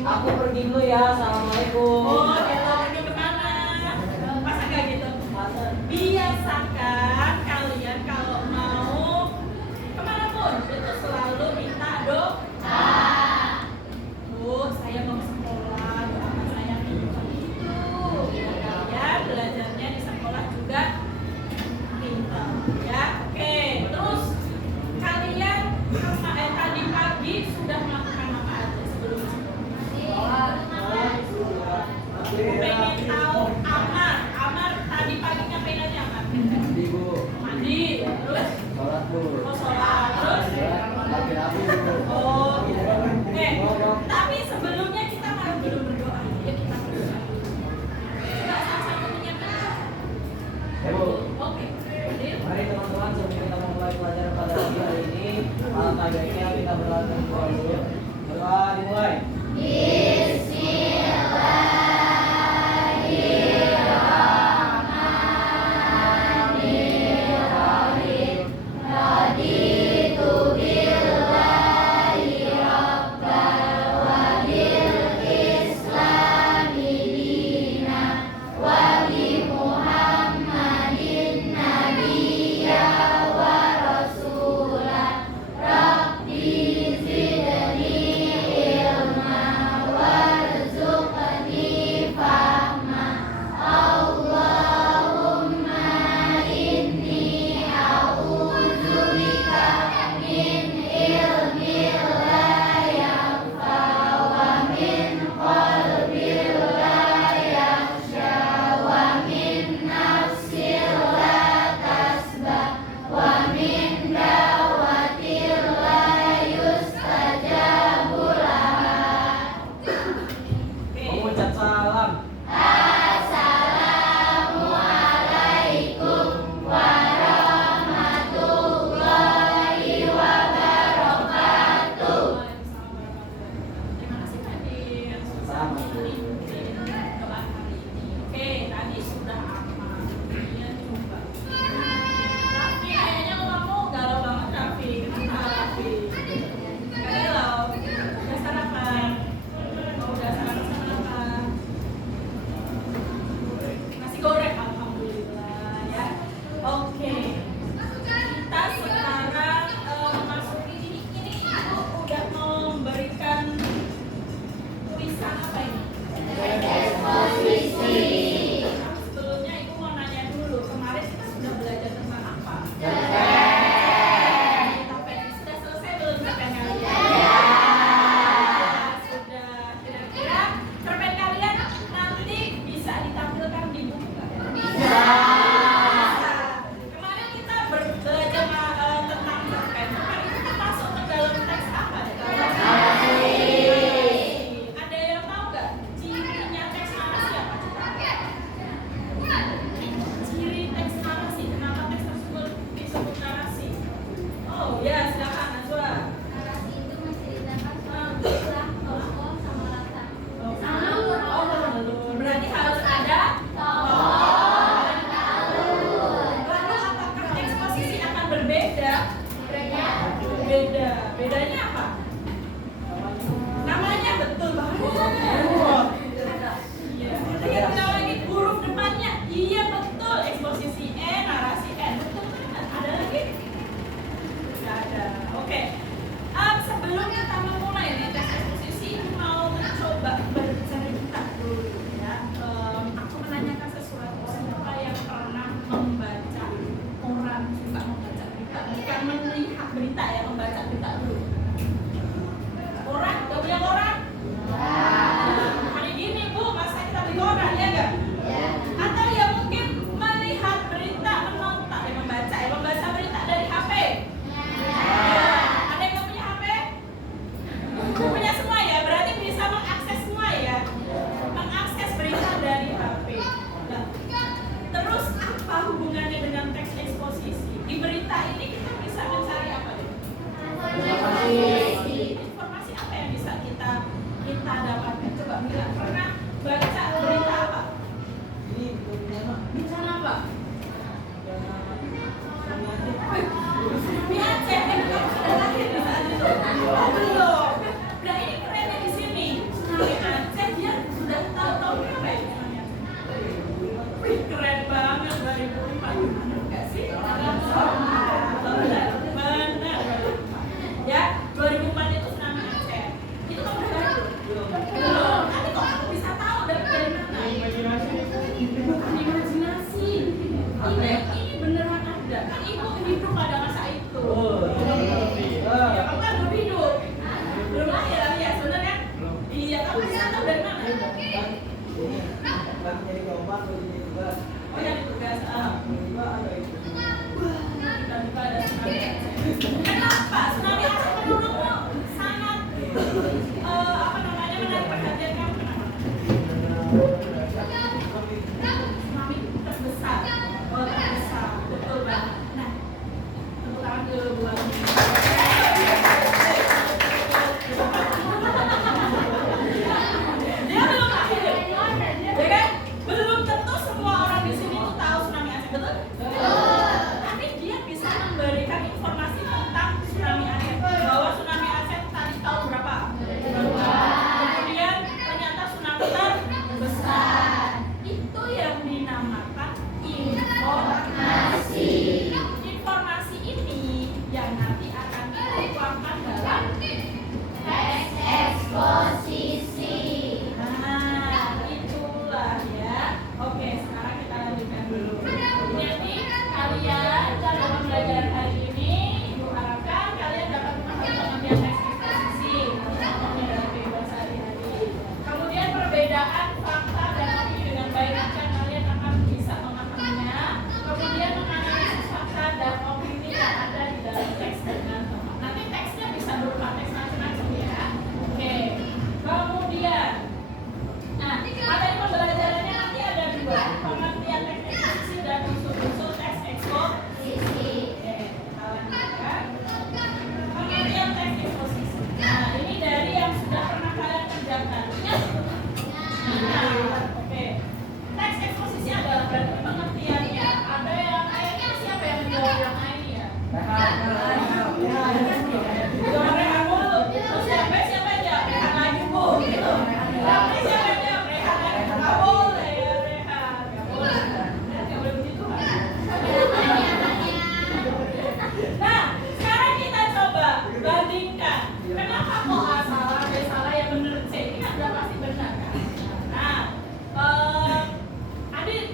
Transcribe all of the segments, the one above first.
Aku pergi dulu ya. Assalamualaikum. Oh, kita pergi kemana? Masa nggak gitu? Biasakan kalian kalau mau kemanapun itu selalu minta doa. Saya mau sekolah, doakan saya pintar itu. Biar kalian belajarnya di sekolah juga pintar, ya. Oke, terus kalian tadi pagi sudah melakukan apa aja sebelum sekolah? Pengen tahu Amar tadi pagi ngapain aja Amar? Mandi Bu. Mandi, terus? Sholat Bu. Oh sholat, terus? Rapi-rapi Bu. Oh, oke. Tapi sebelumnya kita harus dulu berdoa. Ya kita berdoa. Coba sama-sama menyiapkan. Ya Bu. Oke. Mari teman-teman, sebelum kita memulai pelajaran pada pagi hari ini, alangkah baiknya kita berdoa dulu. Berdoa dimulai. Mengucap salam. Terima kasih Fadil sudah Sama. memimpin doa hari ini. Oke, tadi sudah aman. Kemudian coba. Raffi kayaknya kamu galau banget Raffi. Kenapa Raffi? Gak galau. Udah sarapan? Oh, udah sarapan apa? Nasi goreng, alhamdulillah ya. Oke. Kita sekarang memasuki ini Ibu udah memberikan tulisan apa ini? Eksposisi. Sebelumnya Ibu mau nanya dulu, kemarin kita sudah belajar tentang apa? Cerpen. Sudah selesai belum cerpen kalian? Sudah. Kira-kira cerpen kalian nanti bisa ditampilkan di buku nggak? Bisa. Kemarin kita belajar tentang cerpen. Cerpen itu termasuk ke dalam teks apa? Ada yang tahu nggak cirinya teks narasi apa? Ciri teks narasi, kenapa teks tersebut disebut narasi? Oh ya, silakan Najwa. Narasi itu menceritakan suatu kisah tokoh sama latar. Berarti harus ada tokoh dan alur. Lalu apakah eksposisi akan berbeda? Beda. Bedanya apa? Namanya betul banget. Iya. Kita bilang lagi huruf depannya. Iya betul. Eksposisi E, narasi N. Betul banget. Ada lagi? Tidak ada. Oke. Sebelum kita memulai nih tes eksposisi, mau mencoba bercerita dulu ya. Aku menanyakan sesuatu. Siapa yang pernah membaca koran, suka membaca berita, bukan melihat berita ya, membaca berita dulu. Koran, gak punya koran? Hari gini Bu, masa kita beli koran ya gak? Atau ya mungkin melihat berita, menonton, membaca berita dari HP. Ada yang gak punya HP? Punya semua ya, berarti bisa mengakses semua ya. Mengakses berita dari HP. Nah, terus apa hubungannya dengan teks eksposisi? Di berita ini kita bisa mencari apa nih? Informasi apa yang bisa kita dapatkan? Coba Mila, pernah baca berita apa? Ini bencana. Bencana apa? Tsunami Aceh, sudah lahir di saat itu. Oh belum. Nah ini kerennya di sini. Tsunami jadi keempat jadi tugas. Oh yang tugas. Tiba-tiba ada itu. Tiba-tiba ada tsunami Aceh. Kenapa tsunami Aceh menurutmu sangat apa namanya menarik perhatian kamu? Kenapa? Tsunami terbesar. Oh terbesar, betul banget. Nah, tepuk tangan dulu buat dia belum akhir, ya kan? Belum tentu semua orang di sini tuh tahu tsunami Aceh, betul? Tapi dia bisa memberikan informasi tentang tsunami Aceh, bahwa tsunami Aceh tadi tahun berapa? Kemudian ternyata tsunami terbesar. Itu yang dinamakan informasi. Informasi ini yang nanti akan kita tuangkan dalam teks eksposisi. Nah, itulah ya. Oke, sekarang kita lanjutkan dulu. Jadi kalian dalam pembelajaran hari ini, Ibu harapkan kalian dapat memahami pengertian teks eksposisi, contohnya dalam kehidupan sehari-hari. Kemudian perbedaan fakta dan opini dengan baik akan kalian akan bisa memahaminya. Kemudian menganalisis fakta dan opini yang ada di dalam teks dengan tepat. Nanti teksnya bisa berupa teks macam-macam ya. Oke. Kemudian, nah materi pembelajarannya nanti ada dua, pengertian teks eksposisi dan unsur-unsur teks eksposisi. Oke, kita lanjutkan. Pengertian teks eksposisi. Nah, ini dari yang sudah pernah kalian kerjakan. Ingat? Nah, oke. Teks eksposisi adalah berarti pengertiannya. Ada yang akhirnya siapa yang menjawab yang ini ya? Jangan rehan mulu. Terus siapa yang jawab? Rehan lagi bu. Gitu. Tapi siapa yang jawab? Rehan lagi. Nggak boleh ya rehan. Nggak boleh. Nggak boleh begitu kan? Nah, sekarang kita coba bandingkan. Kenapa kok A salah, B salah, yang benar C? Ini kan udah pasti benar kan? Nah, Adit,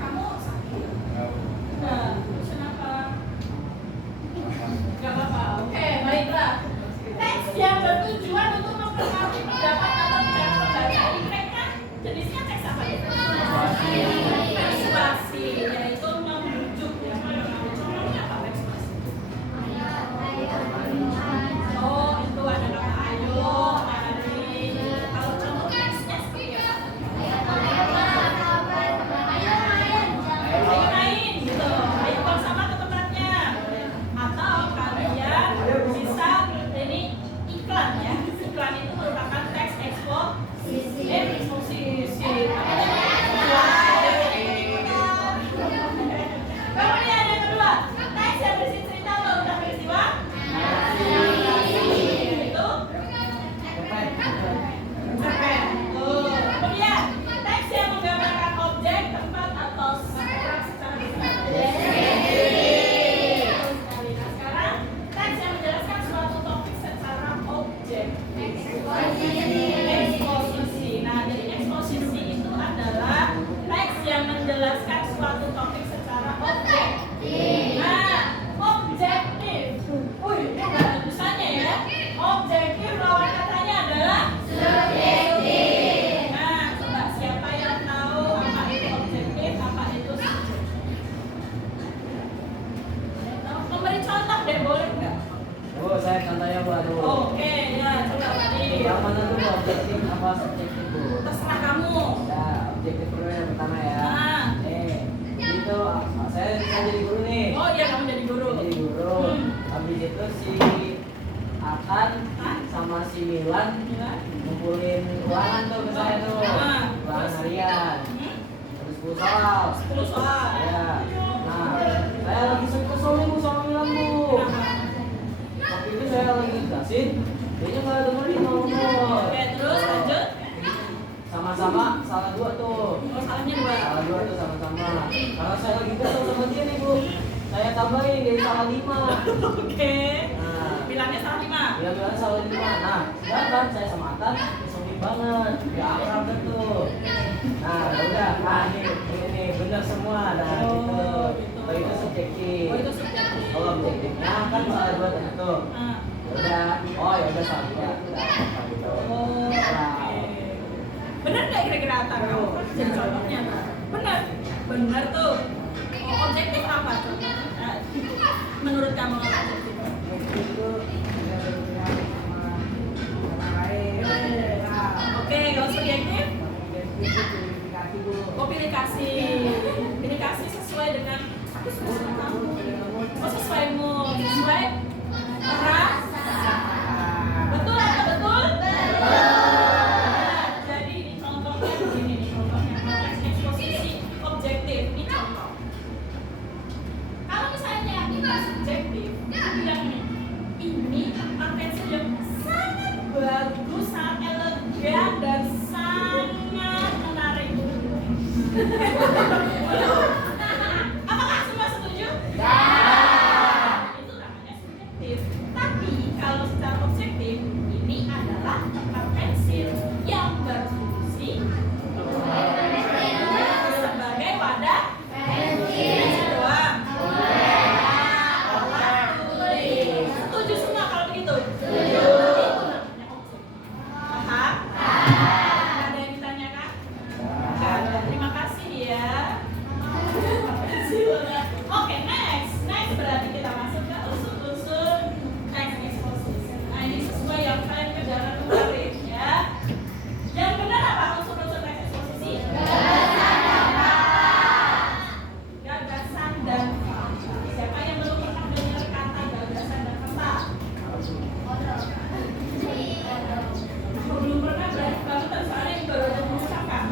kamu sakit? Enggak. Terus kenapa? Gak apa-apa. Oke, baiklah. Teks yang bertujuan untuk mempengaruhi pendapat atau bicara pembaca. Mereka jenisnya teks apa ya? Persuasi, yaitu membujuk ya. Contohnya apa persuasi? Oh, itu ada kata ayo, mari. Kalau contoh teksnya seperti apa? Ayo main gitu. Ayo buang sampah ke tempatnya. Atau kalian bisa ini iklan ya. Iklan itu merupakan teks eksposisi. Kemudian yang kedua, teks yang berisi cerita atau tentang peristiwa. Itu cerpen. Kemudian teks yang menggambarkan objek, tempat atau orang secara sekali. Nah sekarang teks yang menjelaskan suatu topik secara objek. Eksposisi. Nah jadi eksposisi itu adalah teks yang menjelaskan suatu topik secara objek. Nah objektif. Wih, ini ada tulisannya ya. Objektif lawan katanya adalah subjektif. Nah, coba siapa yang tahu apa itu objektif, apa itu subjektif? Memberi contoh deh, boleh nggak? Oh, saya contohnya Bu. Aduh. Oke, ya coba tadi. Yang mana tuh Bu? Objektif apa subjektif Bu? Terserah kamu. Ya, objektif dulu yang pertama ya. Nah. Itu saya jadi guru nih. Oh iya, kamu jadi guru. Jadi guru. Habis itu si Akan sama si Milan ngumpulin ulangan tuh ke saya tuh. Ulangan harian. Terus 10 soal. 10 soal. Ya. Nah, saya lagi kesel nih Bu sama Milan Bu. Waktu itu saya lagi jelasin, dia nggak dengerin ngomong. Oke, terus lanjut. Sama-sama salah dua tuh. Oh, salahnya dua. Salah dua tuh sama-sama. Karena saya lagi kesel sama dia nih Bu, saya tambahin jadi salah 5. Oke. Nah, Bilangnya salah 5. dia bilang salah 5. Nah, sedangkan saya sama Atan keselin banget, ya akrab tuh. Nah, udah, nah ini benar semua, nah gitu. Oh, itu subjektif. Oh, itu subjektif. Kalau objektifnya kan salah dua tuh. Nah. Udah, oh ya udah salah 3. Udah, gitu. Oh, oke. Bener nggak kira-kira Atta kamu jadi contohnya. Benar, benar tuh. Objektif apa tuh? Menurut kamu apa objektif? Itu tidak berhubungan sama orang lain. Oke, kalau subjektif? Verifikasi dulu. Pilih sesuai dengan aku suka sama kamu. Oh, sesuai mood, sesuai rasa. Betul atau betul? Nah, jadi ini contohnya begini nih, contohnya konteks eksposisi objektif. Ini contoh. Kalau misalnya kita subjektif, kita bilang nih, ini tentang pensil yang sangat bagus, sangat elegan dan sangat menarik. Apakah semua setuju? Ya. Itu namanya subjektif. Tapi kalau secara objektif, ini adalah tempat pensil yang berfungsi sebagai wadah pensil doang. Alat tulis. Setuju semua kalau begitu? Setuju. Itu namanya objek. Paham? Ada yang ditanyakan? Nggak ada. Terima kasih ya. Oke, next berarti kita masuk ke unsur-unsur teks eksposisi. Nah, ini sesuai yang kalian kerjakan kemarin ya. Yang benar apa unsur-unsur teks eksposisi? Gagasan dan fakta. Siapa yang belum pernah dengar kata gagasan dan fakta? Belum pernah, berarti baru soalnya yang baru ada mengucapkan.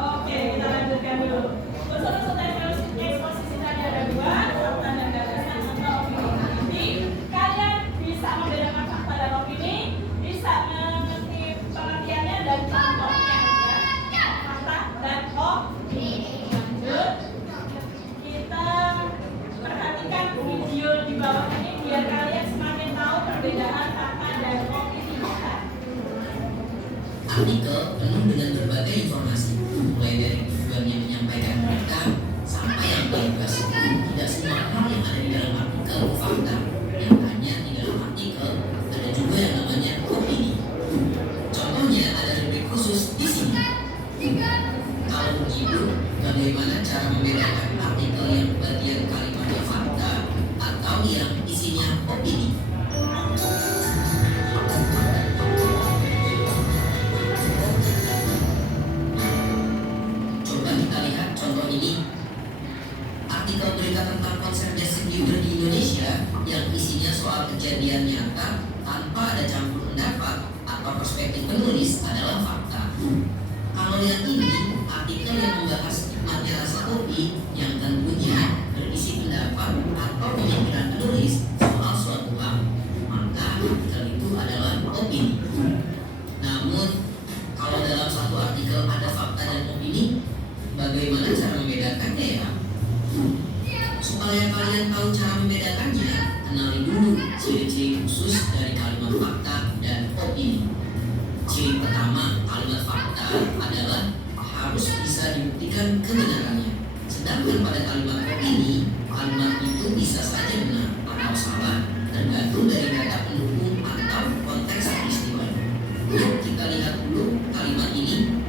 Oke, kita lanjutkan dulu. Unsur-unsur teks eksposisi tadi ada dua, fakta dan gagasan atau opini. Nanti kalian bisa membedakan fakta dan opini, bisa mengerti pengertiannya dan contohnya ya. Fakta dan opini. Lanjut, kita perhatikan video di bawah ini biar kalian semakin tahu perbedaan fakta dan opini ya. Artikel penuh dengan berbagai informasi, mulai dari tujuan yang menyampaikan berita sampai yang paling basic. Tidak semua hal yang ada di dalam artikel fakta. Yang hanya di dalam artikel ada juga yang namanya opini. Contohnya ada lebih khusus di sini. Kalau begitu, bagaimana cara membedakan artikel yang bagian kalimatnya fakta atau yang isinya opini? Coba kita lihat contoh ini. Artikel berita tentang konser Justin Bieber di Indonesia yang isinya soal kejadian nyata tanpa ada campur pendapat atau perspektif penulis adalah fakta. Kalau yang ini, artikel yang membahas nikmatnya rasa kopi yang tentunya berisi pendapat atau pemikiran penulis soal suatu hal, maka artikel itu adalah opini. Namun, kalau dalam satu artikel ada fakta dan opini, bagaimana cara membedakannya ya? Supaya kalian tahu cara membedakannya, kenali dulu ciri-ciri khusus dari kalimat fakta dan opini. Ciri pertama, kalimat fakta adalah harus bisa dibuktikan kebenarannya. Sedangkan pada kalimat opini, kalimat itu bisa saja benar atau salah, tergantung dari data pendukung atau konteks peristiwa. Yuk kita lihat dulu kalimat ini.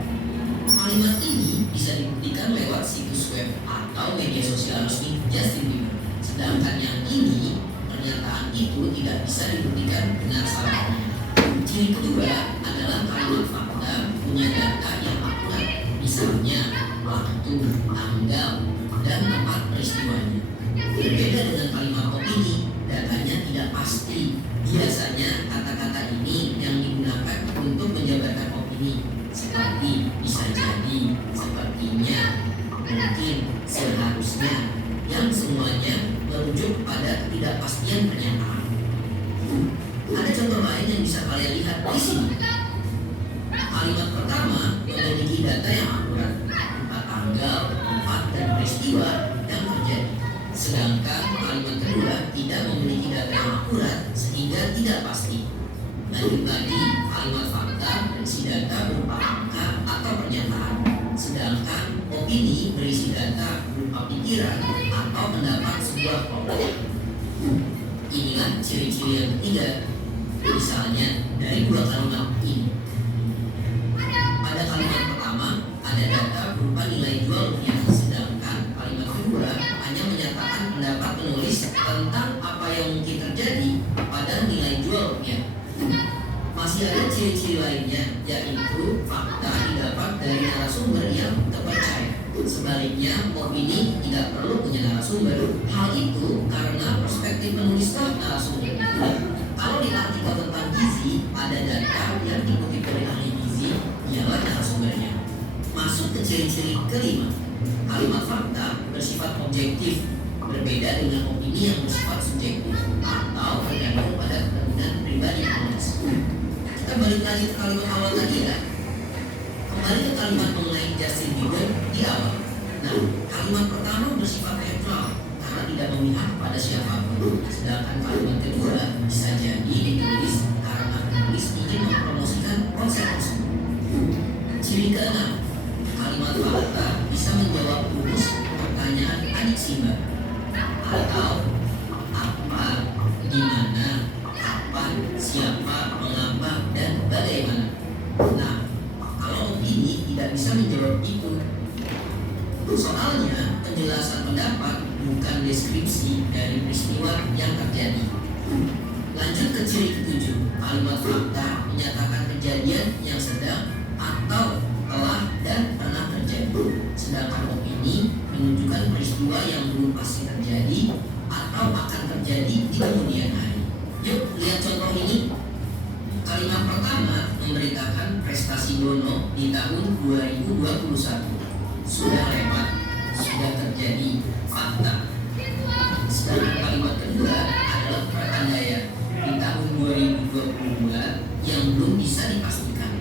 Kalimat ini bisa dibuktikan lewat situs web atau media sosial resmi Justin Bieber. Sedangkan yang ini, pernyataan itu tidak bisa dibuktikan benar salahnya. Ciri kedua adalah kalimat fakta punya data yang akurat, misalnya waktu, tanggal, dan tempat peristiwanya. Berbeda dengan kalimat opini, datanya tidak pasti. Biasanya kata-kata ini yang digunakan untuk menjabarkan opini, seperti bisa jadi, sepertinya, mungkin, seharusnya, yang semuanya merujuk pada ketidakpastian pernyataan. Ada contoh lain yang bisa kalian lihat di sini. Kalimat pertama memiliki data yang akurat, berupa tanggal, tempat, dan peristiwa yang terjadi. Sedangkan kalimat kedua tidak memiliki data yang akurat sehingga tidak pasti. Lanjut lagi, kalimat fakta berisi data berupa angka atau pernyataan. Sedangkan opini berisi data berupa pikiran atau pendapat sebuah kelompok. Inilah ciri-ciri yang ketiga. Misalnya dari dua kalimat ini. Pada Masih ada ciri-ciri lainnya, yaitu fakta didapat dari narasumber yang terpercaya. Sebaliknya, opini tidak perlu punya narasumber. Hal itu karena perspektif penulislah narasumber. Kalau di artikel tentang gizi, ada data yang dikutip dari ahli gizi, ialah narasumbernya. Masuk ke ciri-ciri kelima. Kalimat fakta bersifat objektif, berbeda dengan opini yang bersifat subjektif atau tergantung pada kepentingan pribadi penulis. Kita balik lagi ke kalimat awal tadi ya. Kembali ke kalimat mengenai Justin Bieber di awal. Nah, kalimat pertama bersifat netral karena tidak memihak pada siapapun. Sedangkan kalimat kedua bisa jadi ditulis karena penulis ingin mempromosikan konsep tersebut. Ciri keenam, kalimat fakta bisa menjawab rumus pertanyaan adik Simba atau apa, di mana, kapan, siapa, mengapa, dan bagaimana. Nah, kalau opini tidak bisa menjawab itu. Soalnya penjelasan pendapat bukan deskripsi dari peristiwa yang terjadi. Lanjut ke ciri ketujuh, kalimat fakta menyatakan kejadian yang sedang atau telah dan pernah terjadi. Sedangkan opini menunjukkan peristiwa yang belum pasti terjadi atau akan terjadi di kemudian hari. Yuk lihat contoh ini. Kalimat pertama memberitakan prestasi Dono di tahun 2021. Sudah lewat, sudah terjadi, fakta. Sedangkan kalimat kedua adalah pertandaian di tahun 2022 yang belum bisa dipastikan.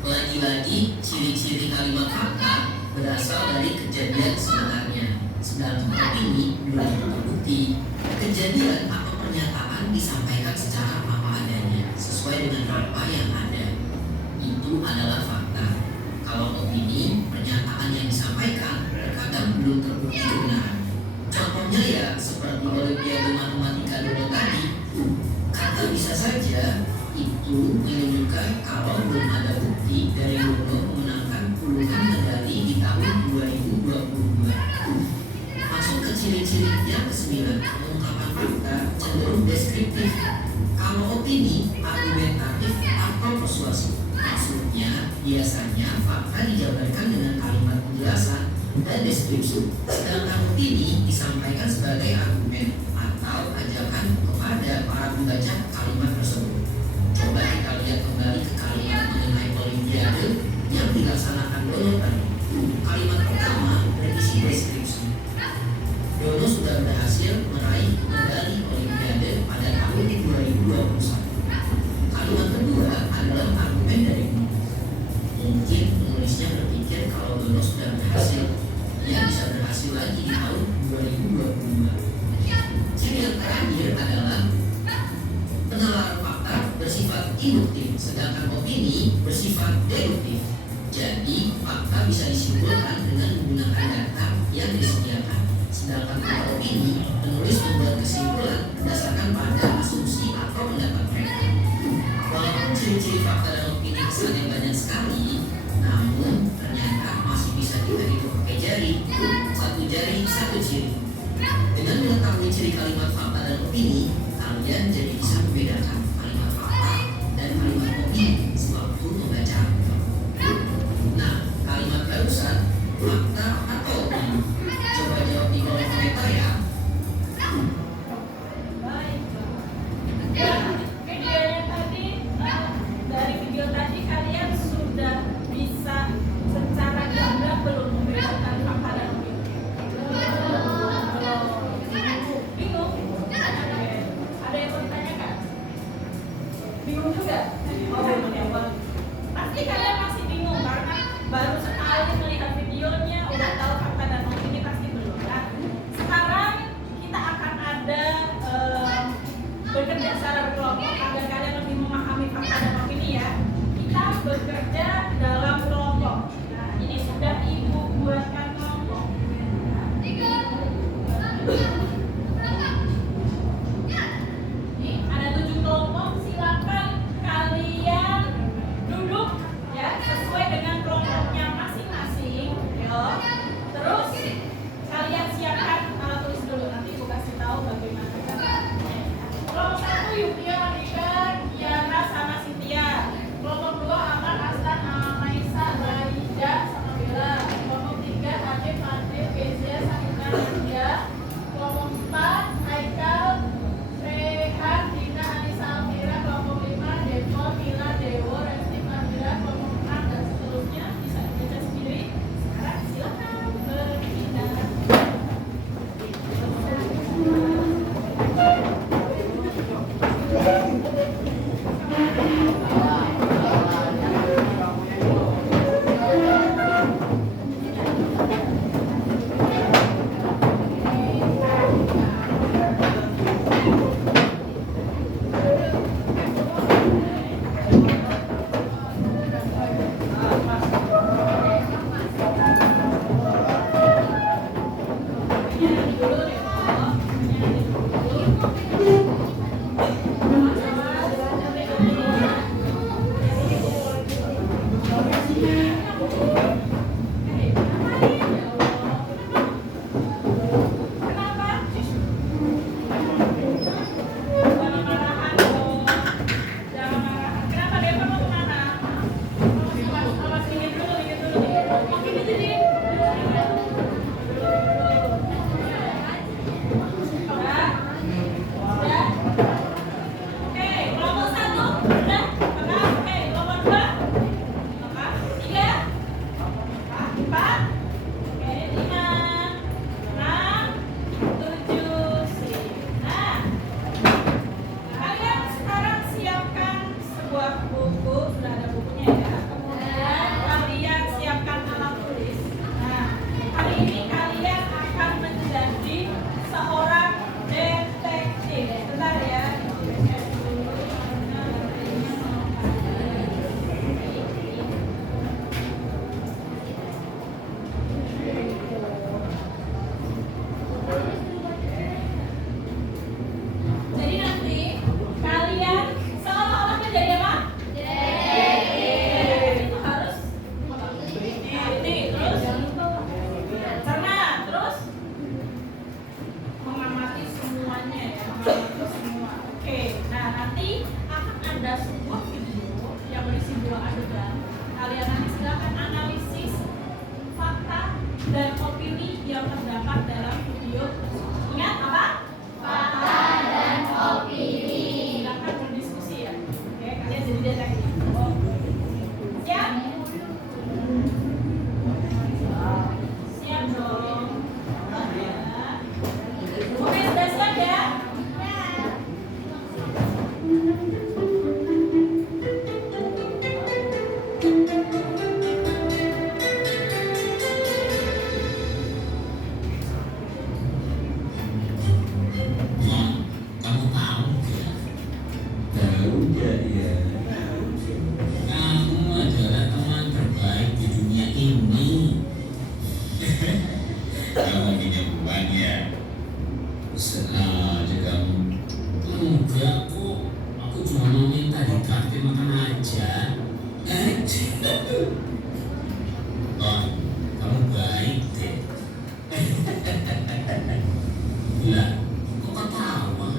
Lagi-lagi ciri-ciri kalimat fakta berasal dari kejadian sebenarnya. Sedangkan opini belum terbukti. Kejadian atau pernyataan disampaikan secara apa adanya, sesuai dengan apa yang ada. Itu adalah fakta. Kalau opini, pernyataan yang disampaikan terkadang belum terbukti kebenaran. Contohnya ya seperti Olimpiade Matematika Dono tadi. Kata bisa saja itu menunjukkan kalau belum ada bukti dari Dono memenangkan puluhan medali di tahun 2022. Masuk ke ciri-ciri yang ke-9, pengungkapan fakta cenderung deskriptif. Kalau opini, argumentatif atau persuasif. Maksudnya, biasanya fakta dijabarkan dengan kalimat penjelasan dan deskripsi. Sedangkan opini disampaikan sebagai argumen atau ajakan kepada para pembaca kalimat tersebut. Coba kita lihat kembali ke kalimat mengenai Olimpiade yang dilaksanakan Dono tadi. Kalimat pertama berisi deskripsi. Dono sudah berhasil meraih medali Olimpiade pada tahun 2021. Kalimat kedua adalah argumen dari mungkin penulisnya berpikir kalau Dono sudah berhasil, ia bisa berhasil lagi di tahun 2022. Ciri yang terakhir adalah penalaran fakta bersifat induktif, sedangkan opini bersifat deduktif. Jadi fakta bisa disimpulkan dengan menggunakan data yang disediakan. Sedangkan pada opini, penulis membuat kesimpulan berdasarkan pada asumsi atau pendapat mereka. Walaupun ciri-ciri fakta dan opini kesannya banyak sekali, namun ternyata masih bisa kita hitung pakai jari. Satu jari, satu ciri. Dengan mengetahui ciri kalimat fakta dan opini, kalian jadi bisa membedakan kalimat fakta dan kalimat opini sewaktu membaca. Nah, kalimat barusan, fakta atau opini? Coba jawab di kolom komentar ya. Baik. Ya, videonya tadi, dari video tadi kalian sudah bisa secara gamblang belum membedakan fakta dan opini? Bingung? Ada yang bertanya? Bingung juga? Oh, bingung ya, Bang. Pasti kalian masih bingung karena baru sekali melihat videonya udah tahu fakta dan opini, pasti belum kan? Sekarang kita akan ada bekerja secara berkelompok agar kalian lebih memahami fakta dan opini ya. Kita bekerja dalam kelompok. Nah, ini sudah ibu buatkan kelompok. Ini ada 7 kelompok. Silakan kalian duduk ya sesuai dengan kelompoknya masing-masing. Yo. sebuah buku, sudah ada bukunya ya. Kemudian kalian siapkan alat tulis. Nah, hari ini kalian akan menjadi seorang detektif. Bentar ya. Jadi nanti kalian seolah-olah menjadi apa? Itu harus teliti, terus cermat, terus mengamati semuanya ya, mengamati semua. Oke, nah nanti akan ada sebuah video yang berisi 2 adegan. Kalian nanti silakan analisis fakta dan opini yang terdapat dalam video tersebut. Ingat apa? Fakta dan opini. Silakan berdiskusi ya. Oke, kalian jadi detektif. Oh. Siap? Siap dong. Ya. Oke, sudah siap ya? Kamu tahu nggak? Tahu nggak ya? Kamu adalah teman terbaik di dunia ini. Kamu punya uang ya? Sengaja kamu. Enggak kok. Aku cuma mau minta ditraktir makan aja. Oh, kamu baik deh. Lah, kok ketawa?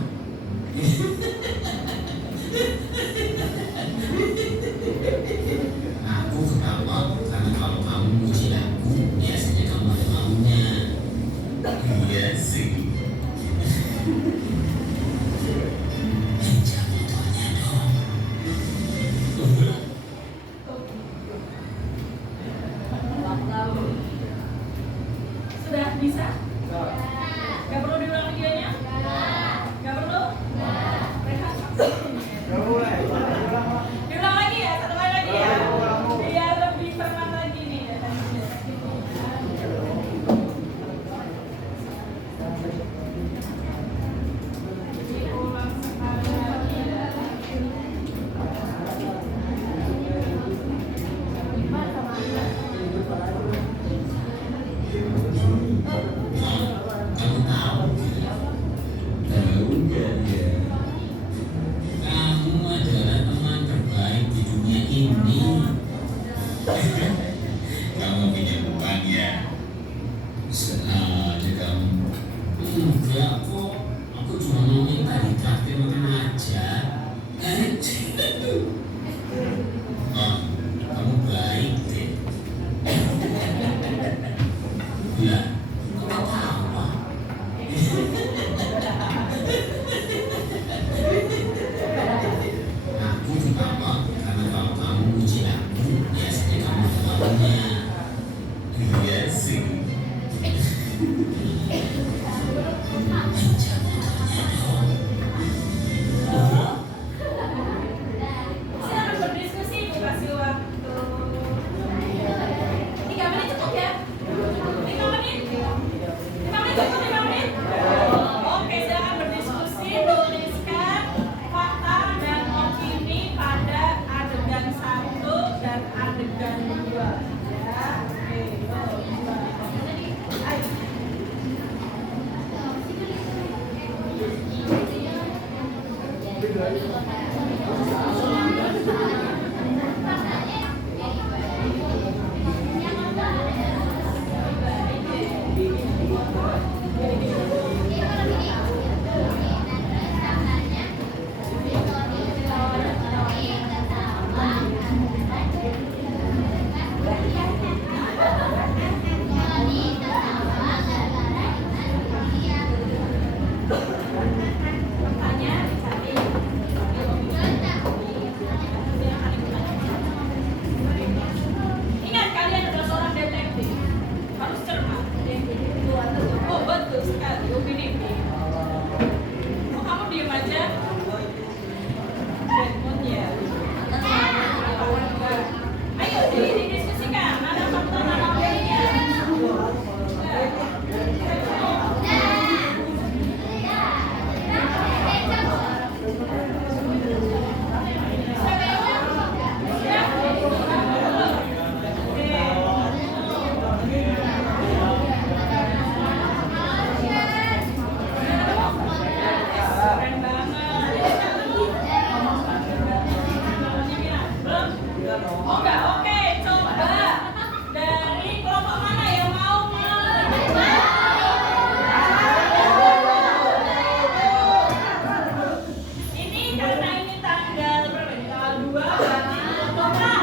Aku ketawa karena kalau kamu muji aku, biasanya kamu ada maunya. Iya sih. Pinjam motornya dong. Sudah bisa? Gak perlu diulang videonya? Gak perlu? Rehat. Diulang lagi ya, 1 kali lagi ya. Biar lebih cermat lagi nih diulang sekali lagi ya. Kamu tahu nggak? Tahu nggak ya? Kamu adalah teman terbaik di dunia ini. Kamu punya uang ya? Sengaja kamu. Enggak kok. Aku cuma mau minta ditraktir makan aja. Oh, kamu baik deh. Lah, kok ketawa? Aku ketawa karena kalau kamu muji aku, biasanya kamu ada maunya. Iya sih. Pinjam motornya dong. Silakan berdiskusi, Ibu kasih waktu 3 menit cukup ya? 5 menit? 5 menit cukup, 5 menit? Oke, silakan berdiskusi, tuliskan fakta dan opini pada adegan 1 dan adegan 2 ya. Oke, ayo. Pertanyaan dicari. dong. Oh enggak, oke, coba dari kelompok mana yang mau ini karena ini tanggal berapa nih? Tanggal 2 berarti kelompok A.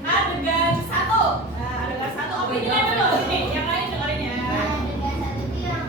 Adegan 1. Nah, adegan 1 opini dulu. Nih, yang lain dengerin ya. Adegan 1 itu yang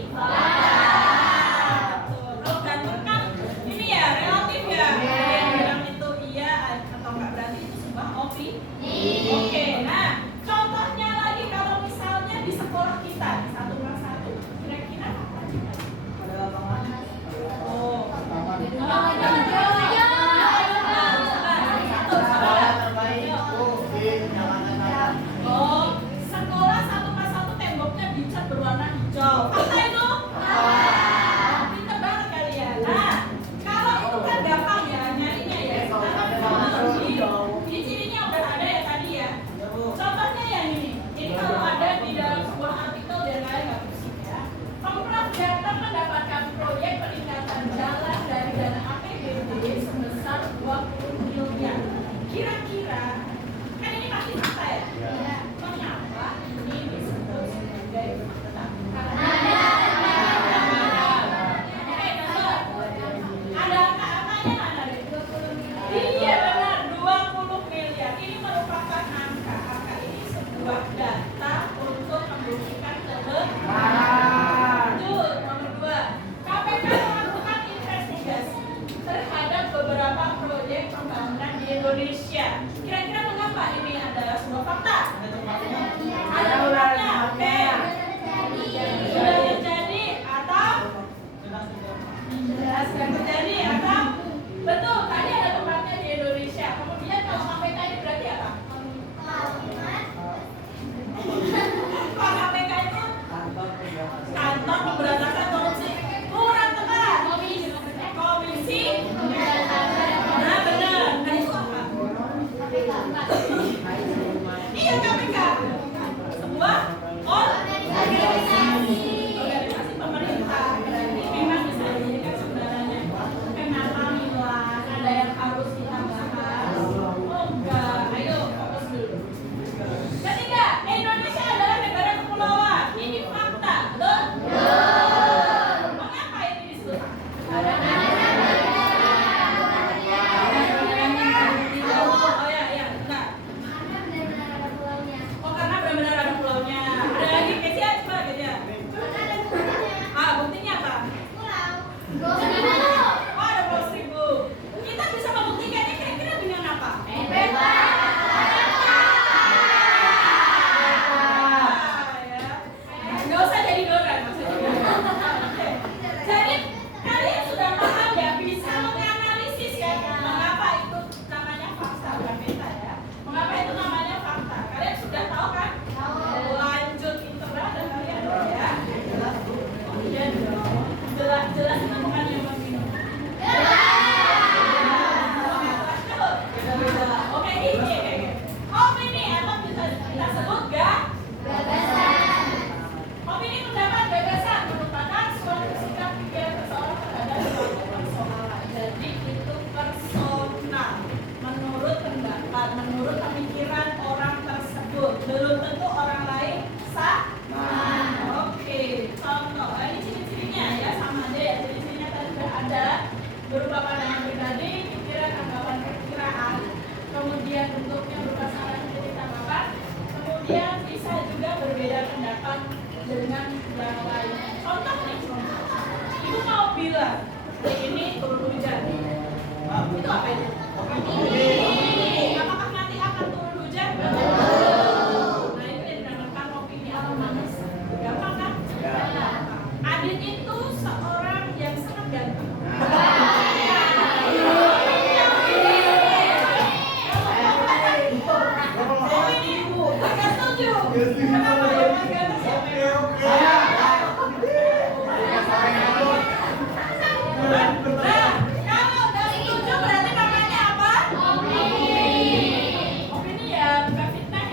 Tuh, kalau ganteng kan ini ya relatif ya. Yang bilang itu iya atau enggak berarti itu sebuah opini. Oke, nah contohnya lagi kalau misalnya di sekolah kita di 1+1, kira-kira apa aja? Ada lapangan. Oh, oh, sekolah 1+1 temboknya dicat berwarna hijau. Fakta itu? Pinter banget kalian. Nah, kalau itu kan gampang ya nyarinya ya. Ini cirinya udah ada ya tadi ya. Contohnya yang ini. Ini kalau ada di dalam sebuah artikel biar kalian nggak pusing ya. Pemprov Jateng mendapatkan proyek peningkatan jalan dari dana APBD sebesar 20 miliar. Kira-kira kan ini pasti fakta ya? Mengapa ini disebut sebagai fakta? Ada angka-angkanya mana deh? Iya benar, 20 miliar. Ini merupakan angka. Angka ini sebuah data untuk membuktikan kebenaran. Lanjut, nomor 2. KPK melakukan investigasi terhadap beberapa proyek pembangunan di Indonesia. Kira-kira mengapa ini adalah sebuah fakta? Ada fakta, oke. Sudah terjadi atau jelas sudah terjadi atau betul tadi ada tempatnya di Indonesia. Kemudian kalau KPK ini berarti apa? Pak KPK itu kantor pemberantasan korupsi. Kurang tepat. Komisi. Nah benar. Nah itu apa? Iya KPK. Sebuah organisasi pemerintah. Ini memang bisa dijadikan saudaranya. Kenapa Mila? Ada yang harus kita bahas? Oh enggak. Ayo fokus dulu. Ketiga, Indonesia adalah negara kepulauan. Ini fakta, betul? Mengapa ini disebut fakta? Oh ya, ya, bentar. Oh karena benar-benar ada pulaunya. Ada lagi, Kesia, coba Kesia. Buktinya apa? Oh ada Pulau Seribu. Kita bisa membuktikannya kira-kira dengan apa? Nggak usah jadi doran maksudnya. Jadi kalian sudah paham ya, bisa menganalisis ya mengapa itu namanya fakta, bukan beta ya. Mengapa itu namanya fakta? Kalian sudah tahu kan? Lanjut internet dan kalian ya. Oh iya dong. Jelas itu bukan yang begini. Oke ini. Opini atau bisa kita sebut gagasan. Opini pendapat gagasan merupakan suatu sikap pikiran seseorang terhadap suatu persoalan. Jadi itu personal. Menurut pendapat, menurut pemikiran orang tersebut. Belum tentu orang lain sama. Oke, contoh. Ini ciri-cirinya ya sama aja ya. Ciri-cirinya tadi sudah ada. Berupa pandangan pribadi, pikiran, anggapan, perkiraan. Kemudian bentuknya berupa saran titik tanggapan. Kemudian bisa juga berbeda pendapat dengan yang lain. Contoh nih, ibu mau bilang ini turun hujan. Itu apa itu? Apakah nanti akan turun hujan? Nah itu yang dinamakan opini atau manis. Gampang kan? Adit itu seorang yang sangat ganteng. Opini ibu, agak setuju. Kenapa ya Mas ganteng siapa ya? Nah, kalau udah setuju berarti namanya apa? Opini ya, bukan fitnah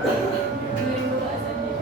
Dengerin dulu azannya.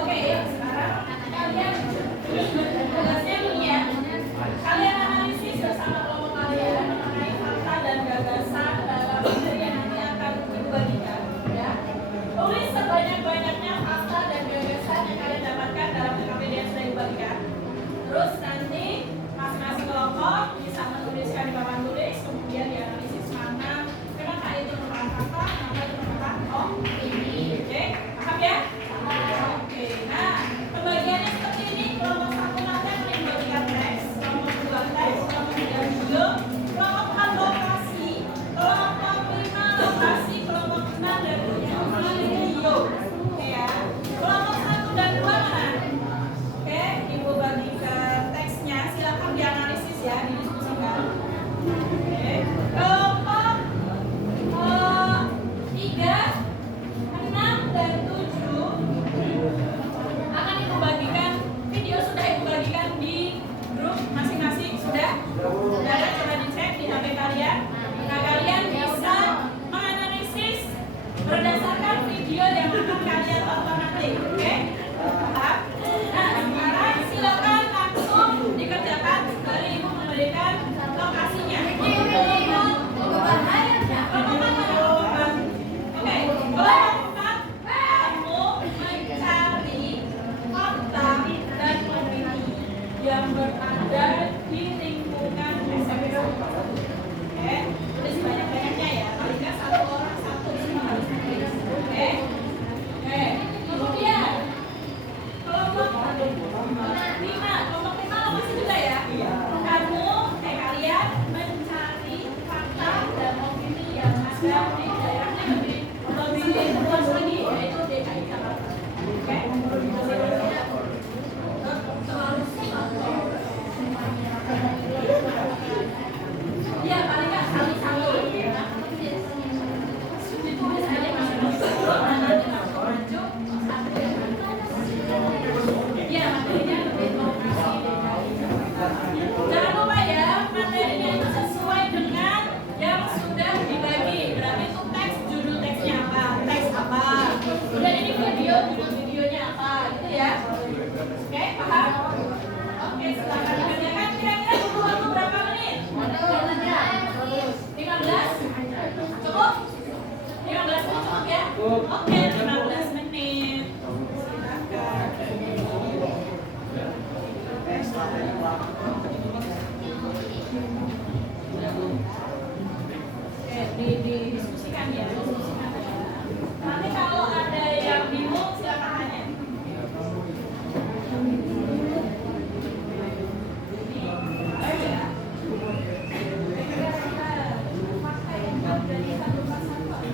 Oke, yuk sekarang kalian tugasnya ini ya. Kalian analisis bersama kelompok kalian mengenai fakta dan gagasan dalam materi yang nanti akan dibagikan, ya. Tulis sebanyak-banyaknya fakta dan gagasan yang kalian dapatkan dalam PKPD yang sudah dibagikan. Terus nanti masing-masing kelompok bisa menuliskan di papan tulis, kemudian dianalisis mana kenapa itu merupakan fakta, kenapa itu merupakan opini. Oke, paham ya? Oke, nah pembagiannya seperti ini. Kelompok 1 nanti akan membagikan teks, kelompok 2 teks, kelompok 3 video, kelompok 4 lokasi, kelompok 5 lokasi, kelompok 6 dan video. Oke ya. Kelompok 1 dan 2 mana? Oke, Ibu bagikan teksnya, silakan dianalisis ya, didiskusikan. Oke, kelompok 3, 6 dan 7 akan Ibu bagikan video, sudah Ibu bagikan di grup masing-masing, sudah? Sudah ada, coba dicek di HP kalian. Nah, kalian bisa menganalisis berdasarkan video yang akan kalian tonton nanti, oke? Paham? Nah, sekarang silakan langsung dikerjakan dari Ibu memberikan lokasinya. Kelompok 4 mana? Kelompok 4. Oke, kelompok 4 kamu mencari fakta dan opini yang berada di lingkungan SMP. Oke, tulis banyak-banyaknya ya, paling nggak satu orang satu semua harus tulis. Oke, oke. Kemudian kelompok 5, kelompok 5 masih juga ya. Kamu, kalian mencari fakta dan opini yang ada di daerahnya lebih luas lagi, yaitu DKI Jakarta. Oke, ya paling nggak satu ditulis aja masing-masing. Nanti langsung maju satu. Ya, materinya lebih lokasi DKI Jakarta. Jangan lupa ya, materinya itu sesuai dengan yang sudah dibagi. Berarti itu teks, judul teksnya apa, teks apa. Kemudian ini video, judul videonya apa, gitu ya. Oke, paham? Oke, silakan dikerjakan. Kira-kira butuh waktu berapa menit? 15? Cukup? 15 menit cukup ya? Oke, 15 menit. Silakan. Oke, didiskusikan ya, diskusikan ya. Nanti kalau ada yang bingung silakan tanya. Ayo ya. Fakta yang dari satu pasal Pak.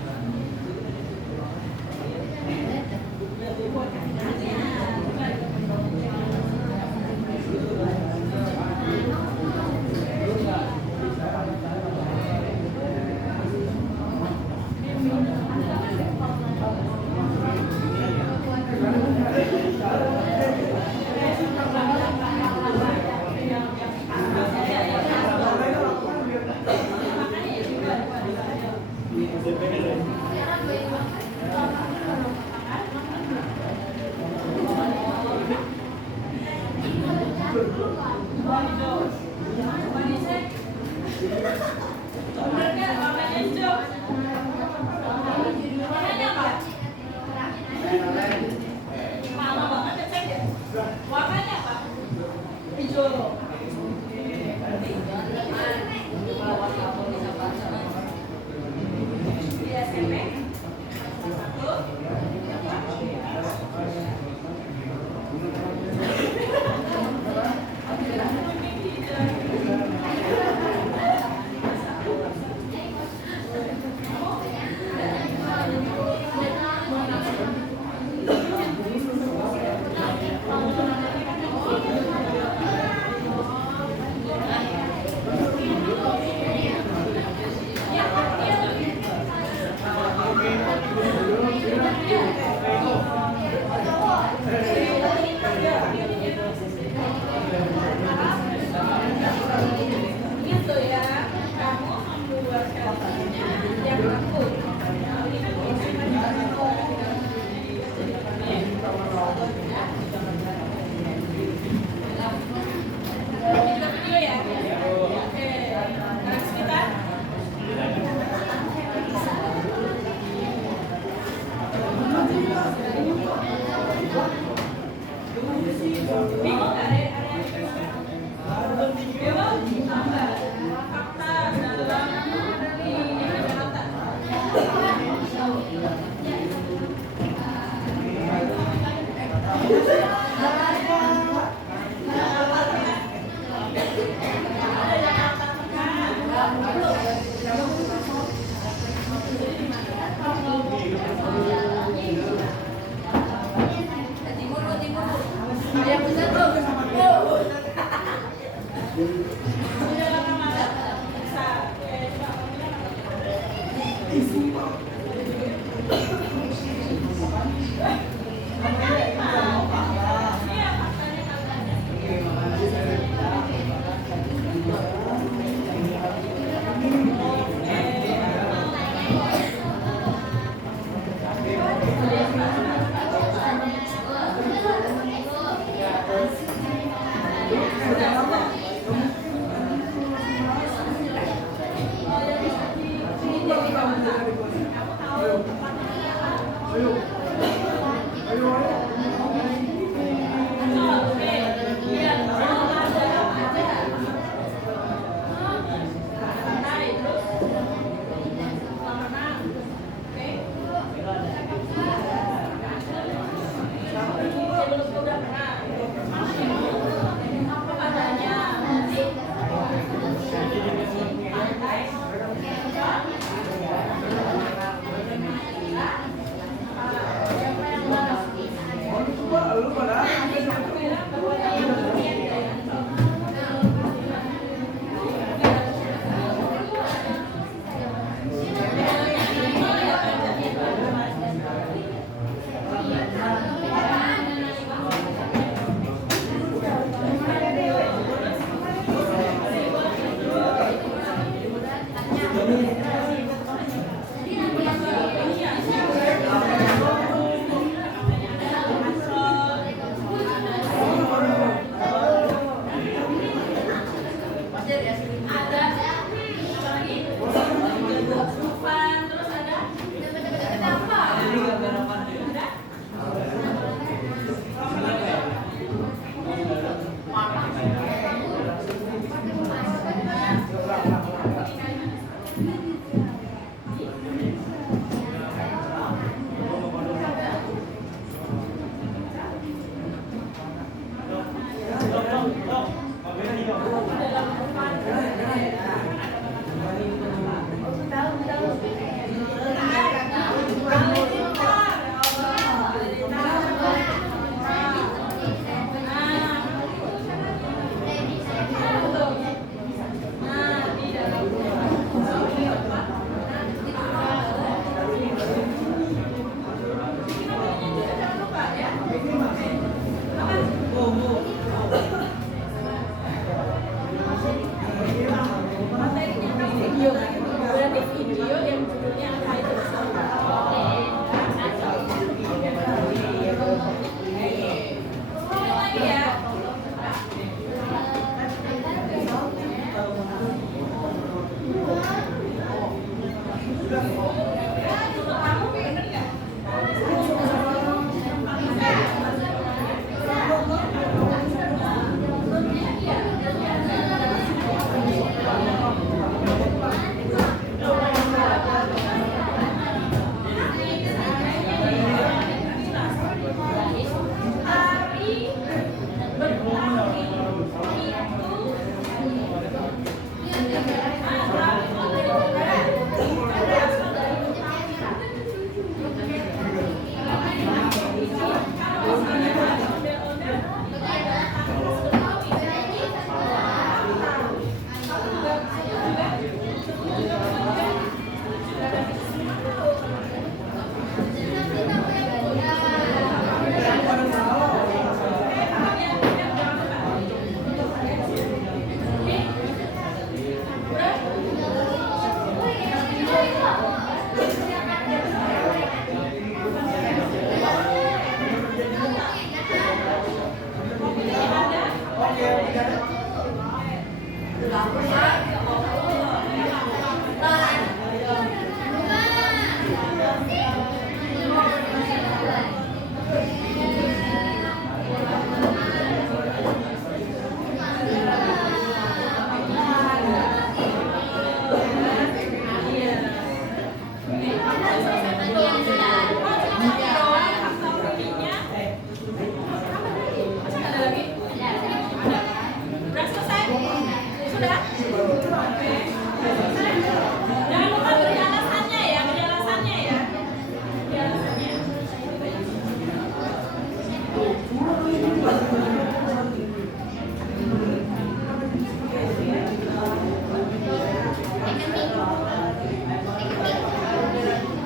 Menurut kamu bener nggak?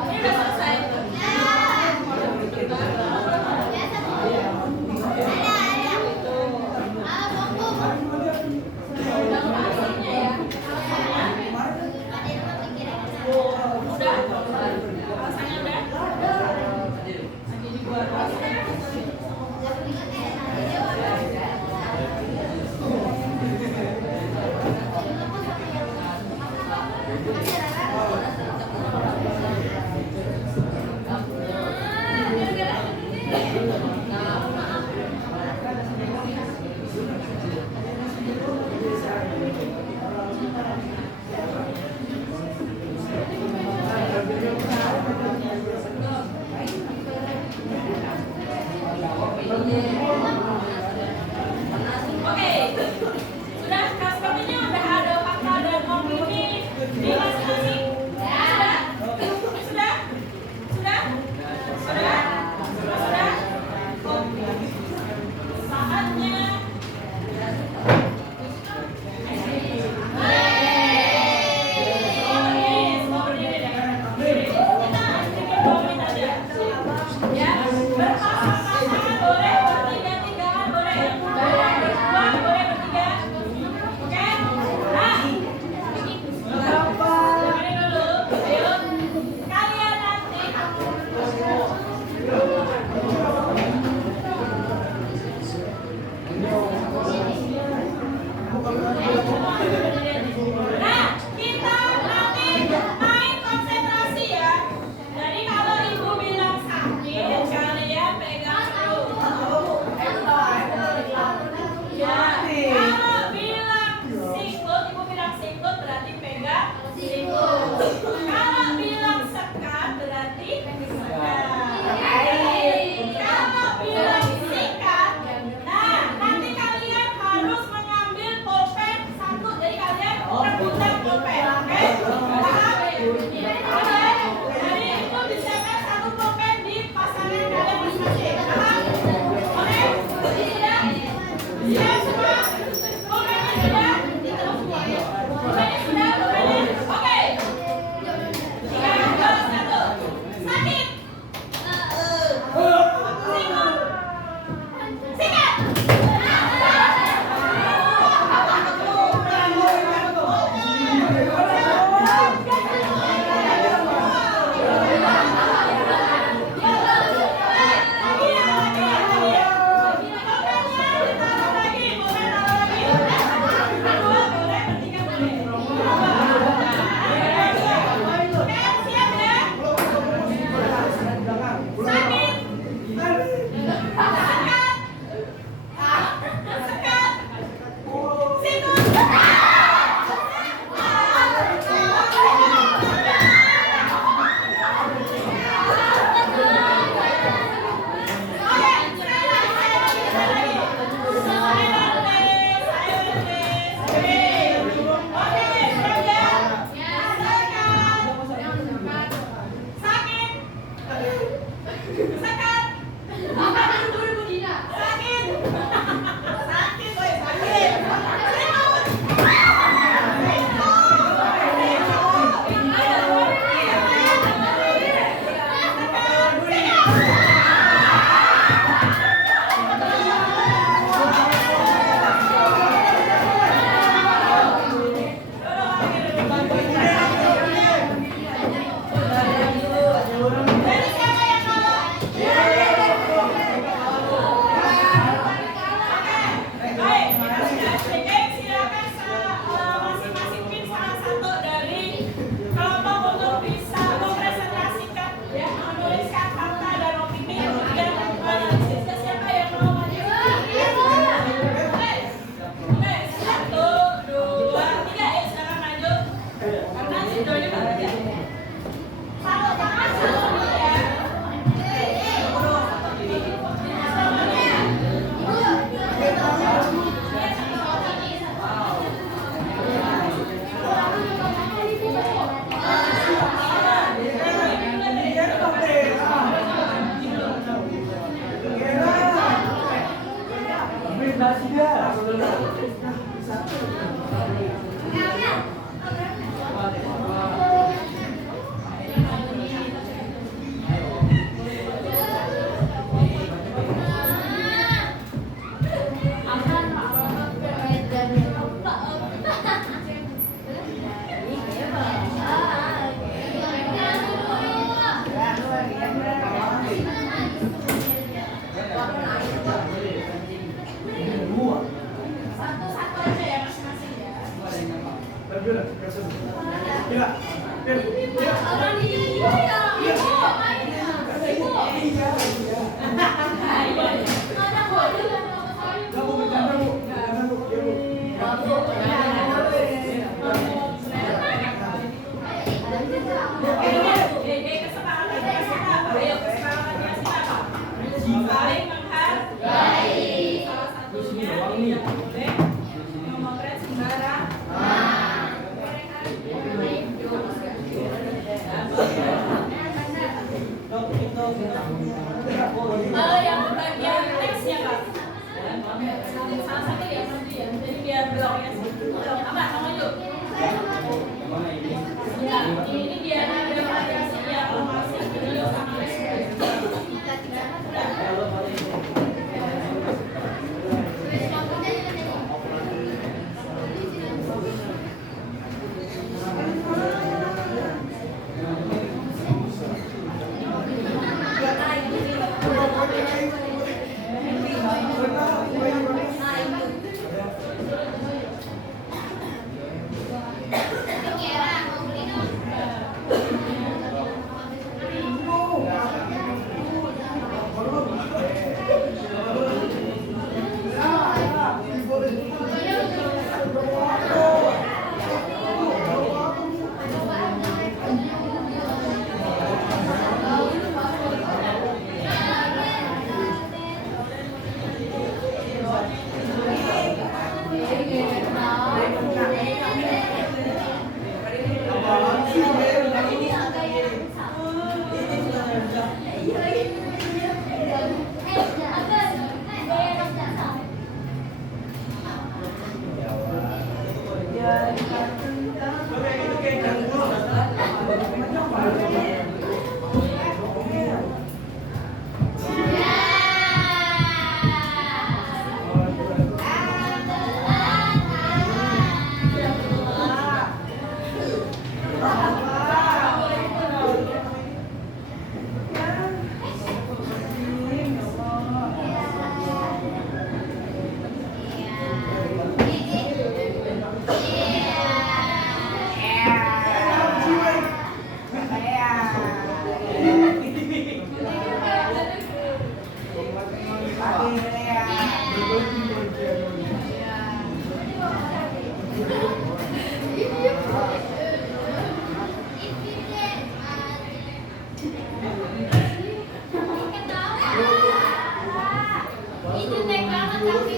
Ini udah selesai. Yang bagian teksnya Kak. Salah satu ya nanti ya. Jadi biar bervariasi. Apa sama yuk? Ya, ini biar ada variasi ya masih video sama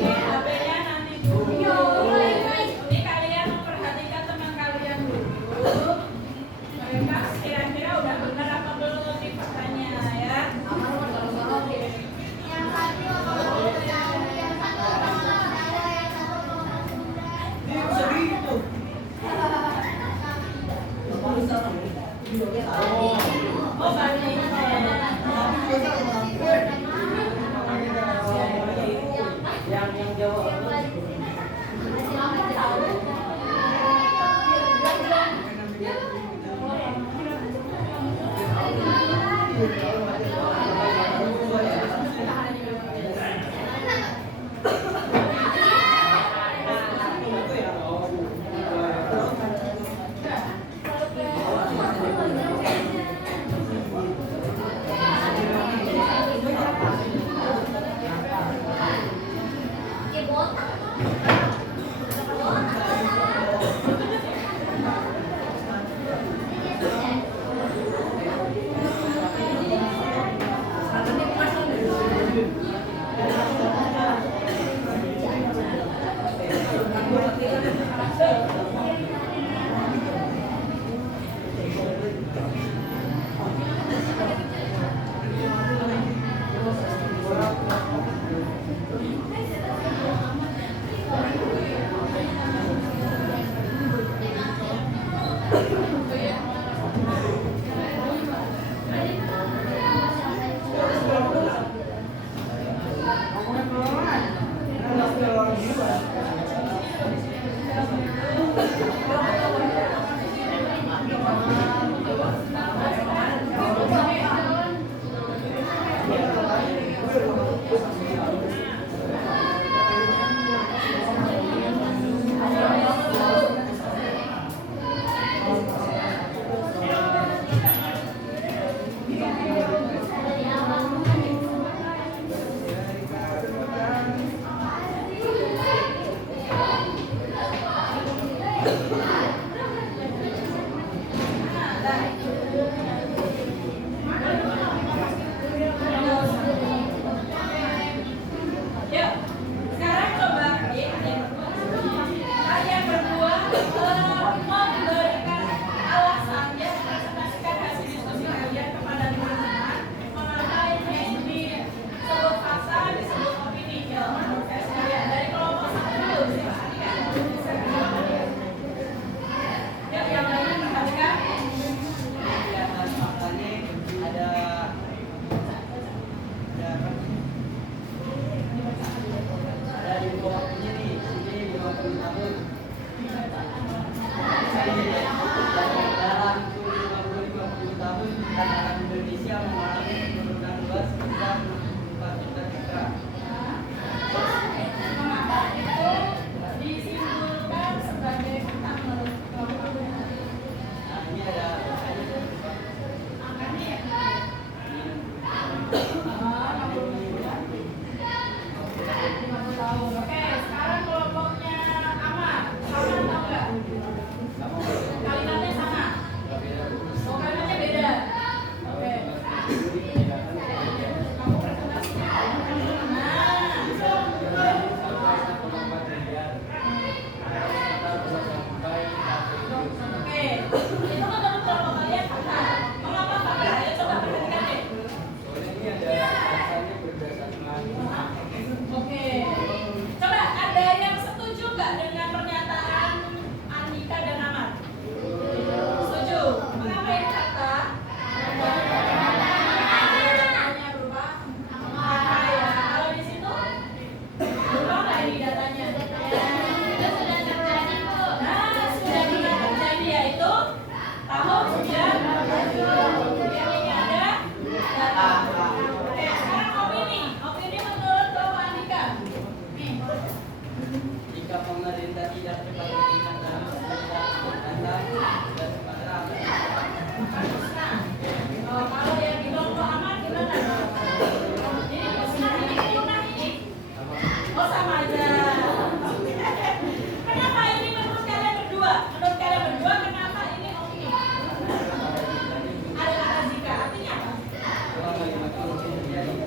HP-nya nanti dulu. Ini kalian memperhatikan teman kalian dulu. Mereka kira-kira udah benar apa belum tipekannya ya. Oh, banyak yang jawab Tatanan Indonesia mengalami penurunan luas hingga menumbuhkan cita-cita. Mengapa itu disimpulkan sebagai kata menurut kamu? Nah, ini ada Angkanya ya? Oke, sekarang kelompoknya Amar. Sama atau enggak? Kalimatnya sama. Oh, kalimatnya beda. Oke. Kamu presentasinya. Oke. Itu menurut kelompok kalian fakta. Mengapa fakta? Ayo coba perhatikan deh. soalnya ini ada rasanya berdasarkan Oke. Coba ada yang setuju nggak dengan pernyataan Andika dan Amar? Setuju. Mengapa ini fakta? Datanya berupa angka ya. Kalau di situ berupa nggak ini datanya? Itu sudah terjadi, Bu. Nah, sudah pernah terjadi yaitu tahun 1970. Yang ini ada data. Oke, sekarang opini. Opini menurut kelompok Andika. Nih. jika pemerintah tidak cepat meningkatkan data dan pada Musnah. Oh, kalau yang di kelompok Amar gimana? Ini musnah, ini punah ini. Oh, sama aja. Kenapa ini menurut kalian berdua? Menurut kalian berdua kenapa ini opini? Ada kata jika, artinya apa?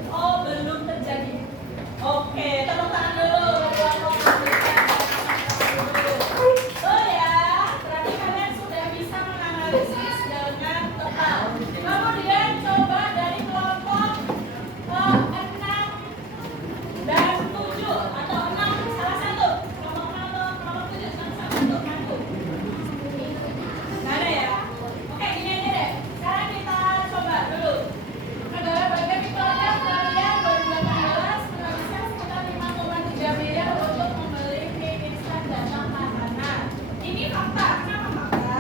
Oh, belum terjadi. Oke, tepuk tangan dulu buat kelompok Andika. Oh ya, berarti kalian sudah bisa menganalisis dengan tepat. Kemudian coba dari kelompok 6 dan 7 atau 6 salah satu. Kelompok 6 atau kelompok 7 salah satu ngaku. Nggak ada ya? Oke, gini aja deh. Sekarang kita coba dulu. Negara bagian Victoria, Australia 2018 menghabiskan sekitar 5,3 miliar untuk membeli mie instan dan makanan. Ini fakta. Kenapa fakta?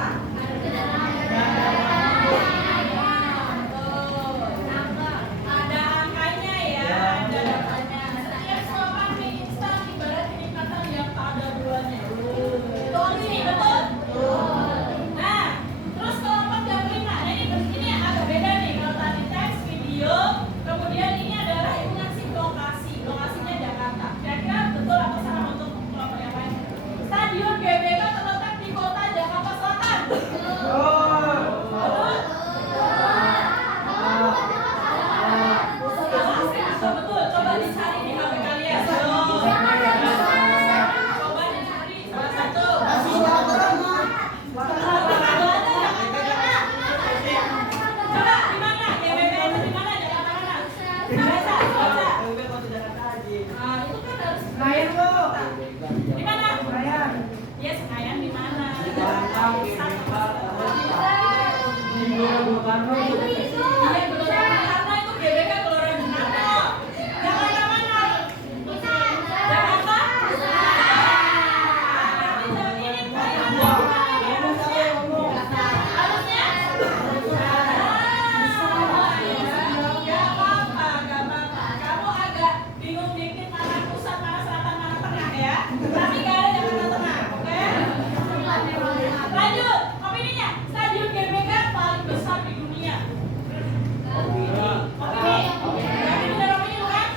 Ada angkanya ya, ada datanya. Setiap suapan mie instan ibarat kenikmatan yang tak ada duanya. Itu opini, betul? Nah, terus kelompok yang 5, nah ini agak beda nih. Kalau tadi teks, video, kemudian ini adalah illuminasi lokasi. Lokasinya Jakarta. Kira-kira betul atau salah untuk kelompok yang lain? Stadion GBK terletak di kota Jakarta Selatan. Betul? Betul, coba dicari di HP kalian. Coba dicari salah satu. Coba di mana? GBK itu di mana? Jakarta mana? Baca, baca. Nah, itu kan harus di mana? Ya, Senayan di mana? Iya, Gelora Bung Karno itu GBK Gelora Bung Karno. Jakarta mana? Jakarta? Ini harusnya? Gak apa-apa. Kamu agak bingung dikit mana pusat, mana selatan, mana tengah ya. Tapi gak ada Jakarta Tengah, oke? Lanjut, opininya. Stadion GBK paling besar di dunia. Opini. Berarti benar opini bukan?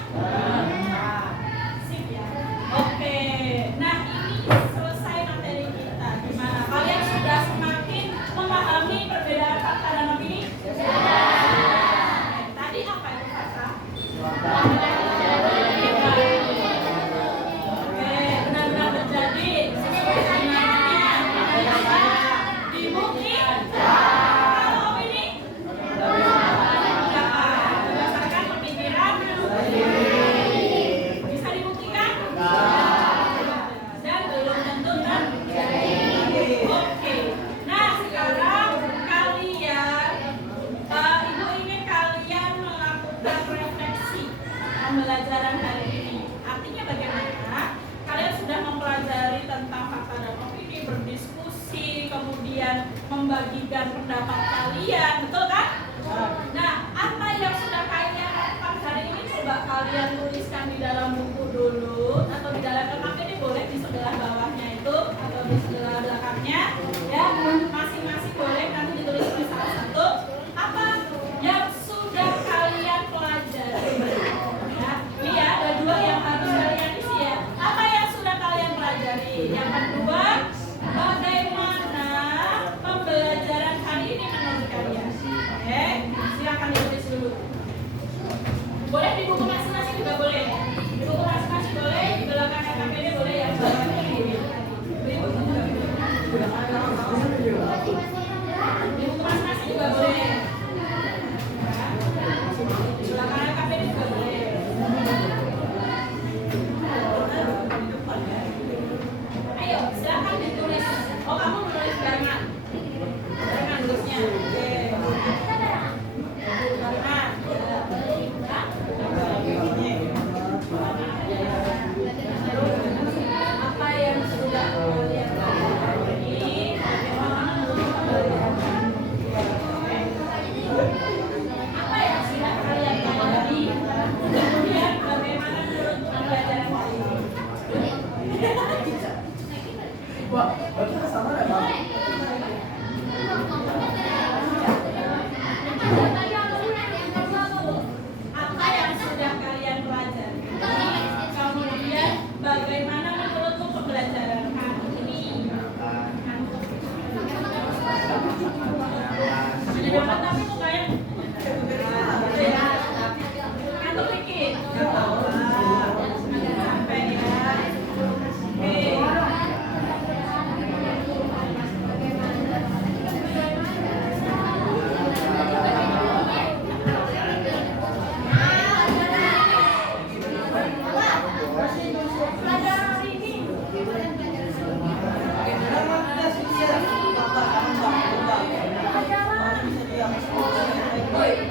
Sip ya. Oke. Nah, ini selesai materi kita. Gimana? Kalian sudah semakin memahami perbedaan fakta dan opini? Tadi apa itu fakta? Oke, benar-benar terjadi. Sebenarnya dibuktikan. Kalau opini? Berdasarkan pemikiran. Bisa dibuktikan? Dan belum tentu kan? Oke. Nah, sekarang kalian, Ibu ingin kalian melakukan refleksi pembelajaran hari ini. Artinya bagaimana? Kalian sudah mempelajari tentang fakta dan opini, berdiskusi, kemudian membagikan pendapat kalian, betul kan?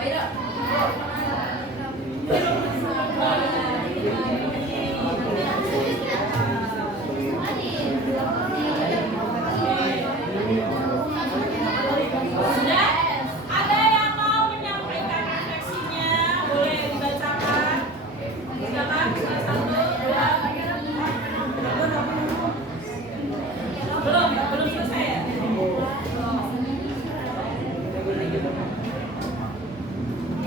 Ayo. Sudah? Ada yang mau menyampaikan refleksinya? Boleh dibacakan. Silakan. Satu, dua. Belum selesai ya?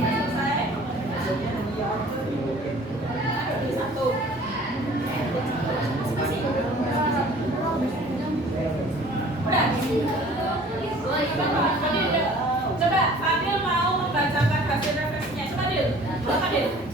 Selesai. Satu. Udah. Coba Fadil mau membacakan hasil refleksinya. Coba Fadil.